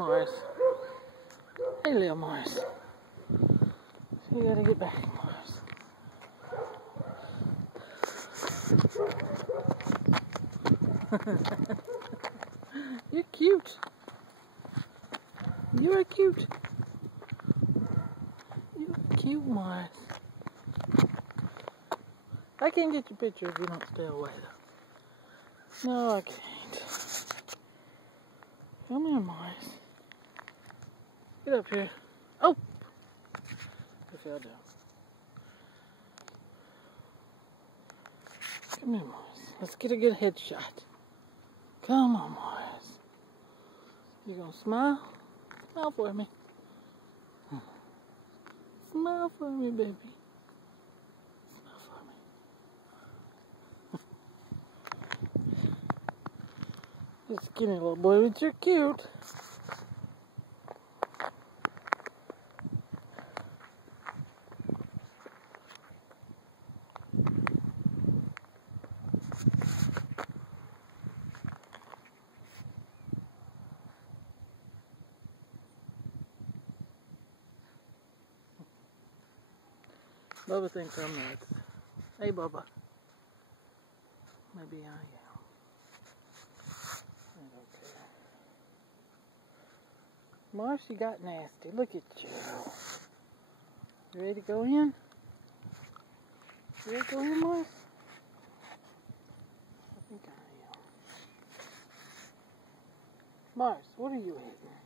Morris. Hey, little Morris. You gotta get back, Morris. You're cute. You're cute. You're cute, Morris. I can't get your picture if you don't stay away, though. No, I can't. Come here, Morris. Get up here. Oh! I fell down. Come here, Morris. Let's get a good headshot. Come on, Morris. You gonna smile? Smile for me. Smile for me, baby. Smile for me. You skinny little boy, but you're cute. Bubba thinks I'm nuts. Hey, Bubba. Maybe I am. I don't care. Morris, you got nasty. Look at you. You ready to go in? You ready to go in, Morris? I think I am. Morris, what are you eating?